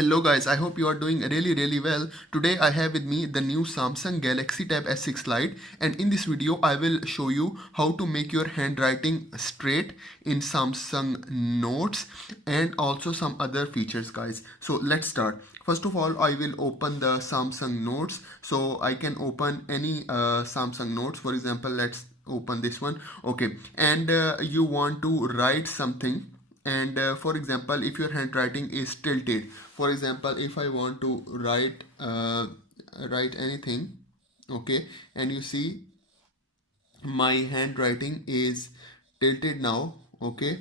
Hello guys, I hope you are doing really well. Today I have with me the new Samsung Galaxy Tab S6 Lite, and in this video I will show you how to make your handwriting straight in Samsung Notes and also some other features guys. So let's start. First of all, I will open the Samsung Notes. So I can open any Samsung Notes. For example, let's open this one. Okay, and you want to write something, and for example, if your handwriting is tilted, for example, if I want to write anything, okay, and you see my handwriting is tilted now, okay,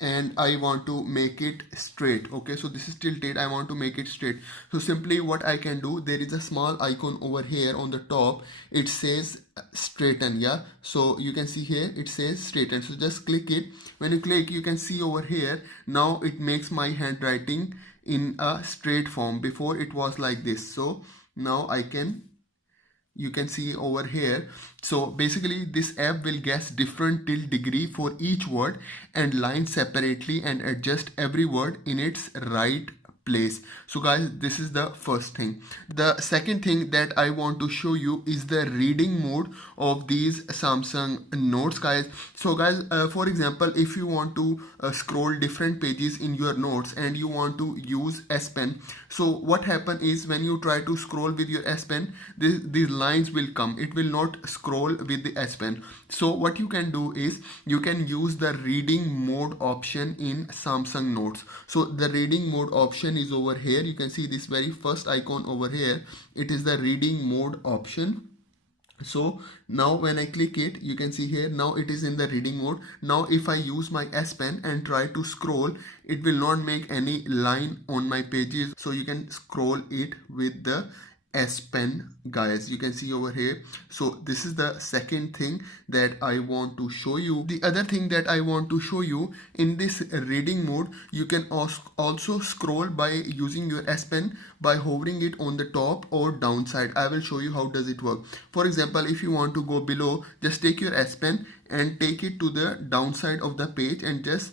and I want to make it straight. Okay, so this is tilted, I want to make it straight. So simply what I can do, there is a small icon over here on the top, it says straighten. Yeah, so you can see here it says straighten, so just click it. When you click, you can see over here, now it makes my handwriting in a straight form. Before it was like this, so now you can see over here. So basically this app will guess different tilt degree for each word and line separately and adjust every word in its right place. So guys, this is the first thing. The second thing that I want to show you is the reading mode of these Samsung Notes guys. So guys, for example, if you want to scroll different pages in your notes and you want to use S Pen, so what happen is when you try to scroll with your S Pen, these lines will come, it will not scroll with the S Pen. So what you can do is you can use the reading mode option in Samsung Notes. So the reading mode option is over here. You can see this very first icon over here, it is the reading mode option. So now when I click it, you can see here, now it is in the reading mode. Now if I use my S Pen and try to scroll, it will not make any line on my pages. So you can scroll it with the S Pen guys, you can see over here. So this is the second thing that I want to show you. The other thing that I want to show you, in this reading mode, you can also scroll by using your S Pen by hovering it on the top or downside. I will show you how does it work. For example, if you want to go below, just take your S Pen and take it to the downside of the page and just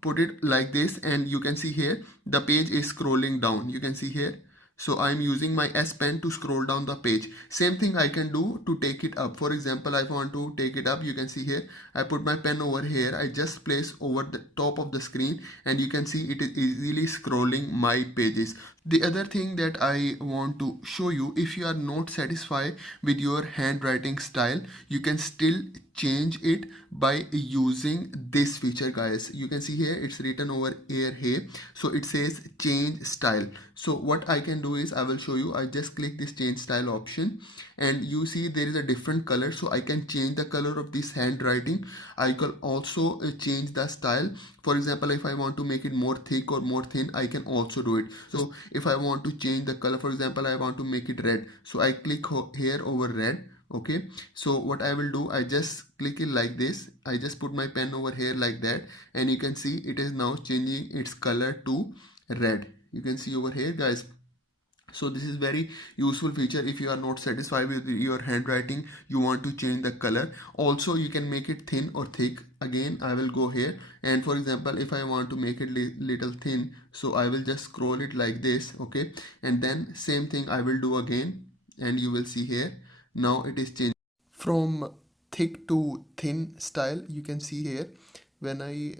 put it like this, and you can see here the page is scrolling down. You can see here, so I'm using my S Pen to scroll down the page. Same thing I can do to take it up. For example, I want to take it up. You can see here, I put my pen over here. I just place over the top of the screen and you can see it is easily scrolling my pages. The other thing that I want to show you, if you are not satisfied with your handwriting style, you can still change it by using this feature guys. You can see here it's written over here, so it says change style. So what I can do is I will show you. I just click this change style option and you see there is a different color, so I can change the color of this handwriting. I can also change the style. For example, if I want to make it more thick or more thin, I can also do it. So if I want to change the color, for example, I want to make it red, so I click here over red. Okay, so what I will do, I just click it like this. I just put my pen over here like that, and you can see it is now changing its color to red. You can see over here guys. So this is very useful feature. If you are not satisfied with your handwriting, you want to change the color. Also you can make it thin or thick. Again, I will go here, and for example, if I want to make it little thin, so I will just scroll it like this. Okay, and then same thing I will do again, and you will see here now it is changing from thick to thin style. You can see here when I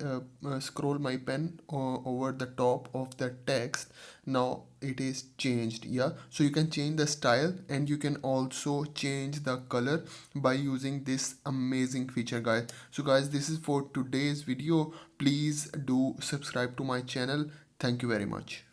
scroll my pen over the top of the text, now it is changed. Yeah, so you can change the style and you can also change the color by using this amazing feature guys. So guys, this is for today's video. Please do subscribe to my channel. Thank you very much.